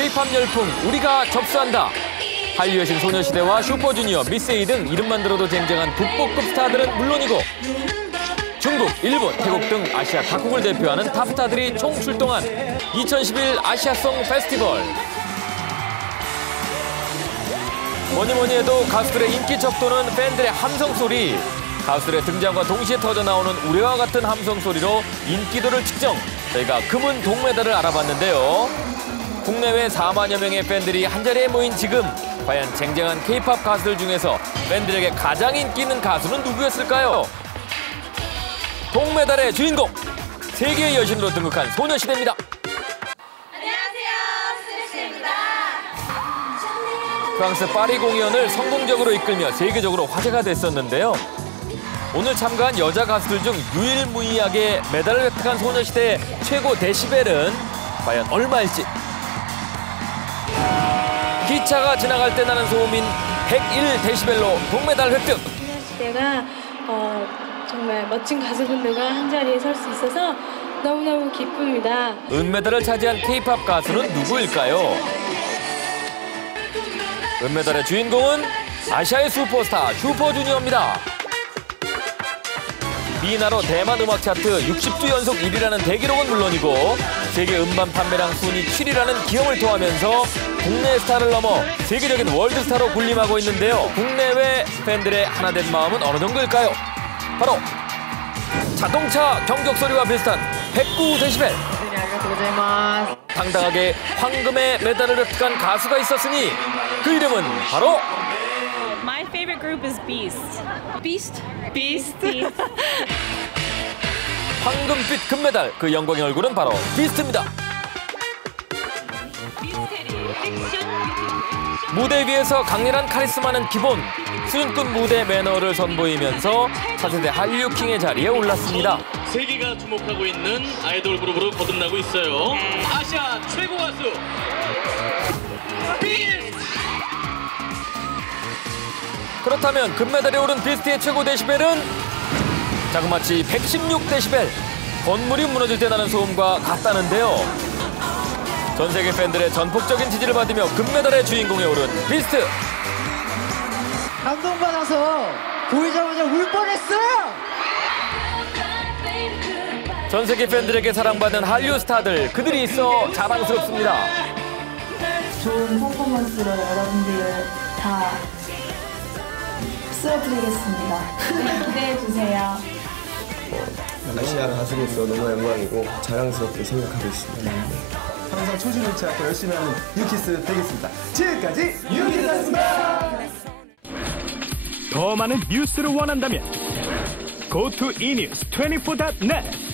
K-팝 열풍 우리가 접수한다. 한류의 신 소녀시대와 슈퍼주니어, 미스에이 등 이름만 들어도 쟁쟁한 북보급 스타들은 물론이고 중국, 일본, 태국 등 아시아 각국을 대표하는 탑스타들이 총 출동한 2011 아시아송 페스티벌. 뭐니 뭐니 해도 가수들의 인기 척도는 팬들의 함성 소리. 가수들의 등장과 동시에 터져 나오는 우레와 같은 함성 소리로 인기도를 측정. 저희가 금은 동메달을 알아봤는데요. 국내외 4만여 명의 팬들이 한자리에 모인 지금 과연 쟁쟁한 K-팝 가수들 중에서 팬들에게 가장 인기 있는 가수는 누구였을까요? 동메달의 주인공 세계의 여신으로 등극한 소녀시대입니다. 안녕하세요, 스미스입니다. 프랑스 파리 공연을 성공적으로 이끌며 세계적으로 화제가 됐었는데요. 오늘 참가한 여자 가수들 중 유일무이하게 메달을 획득한 소녀시대의 최고 데시벨은 과연 얼마일지. 기차가 지나갈 때 나는 소음인 101 데시벨로 동메달 획득. 시대가 어, 정말 멋진 가수분들과 한 자리에 설 수 있어서 너무너무 기쁩니다. 은메달을 차지한 K-팝 가수는 누구일까요? 은메달의 주인공은 아시아의 슈퍼스타 슈퍼주니어입니다. 미나로 대만 음악 차트 60주 연속 1위라는 대기록은 물론이고 세계 음반 판매량 순위 7위라는 기염을 토하면서 국내 스타를 넘어 세계적인 월드스타로 군림하고 있는데요. 국내외 팬들의 하나 된 마음은 어느 정도일까요? 바로 자동차 경적 소리와 비슷한 109 데시벨. 당당하게 황금의 메달을 획득한 가수가 있었으니 그 이름은 바로 My favorite group is Beast. Beast? Beast. 황금빛 금메달 그 영광의 얼굴은 바로 비스트입니다. 무대 위에서 강렬한 카리스마는 기본 수준급 무대 매너를 선보이면서 차세대 한류킹의 자리에 올랐습니다. 세계가 주목하고 있는 아이돌 그룹으로 거듭나고 있어요. 아시아 최고 가수 그렇다면 금메달에 오른 비스트의 최고 데시벨은 자그마치 116 데시벨 건물이 무너질 때 나는 소음과 같다는데요. 전 세계 팬들의 전폭적인 지지를 받으며 금메달의 주인공에 오른 비스트. 감동받아서 보이자마자 울 뻔했어요. 전 세계 팬들에게 사랑받는 한류 스타들 그들이 있어 자랑스럽습니다. 좋은 퍼포먼스로 여러분들을 다 쓰러뜨리겠습니다. 기대해 주세요. 아시아 가수로서 너무 영광이고 자랑스럽게 생각하고 있습니다. 항상 초심 잃지 않고 열심히 하는 유키스 되겠습니다. 지금까지 유키스였습니다. 더 많은 뉴스를 원한다면 go to enews24.net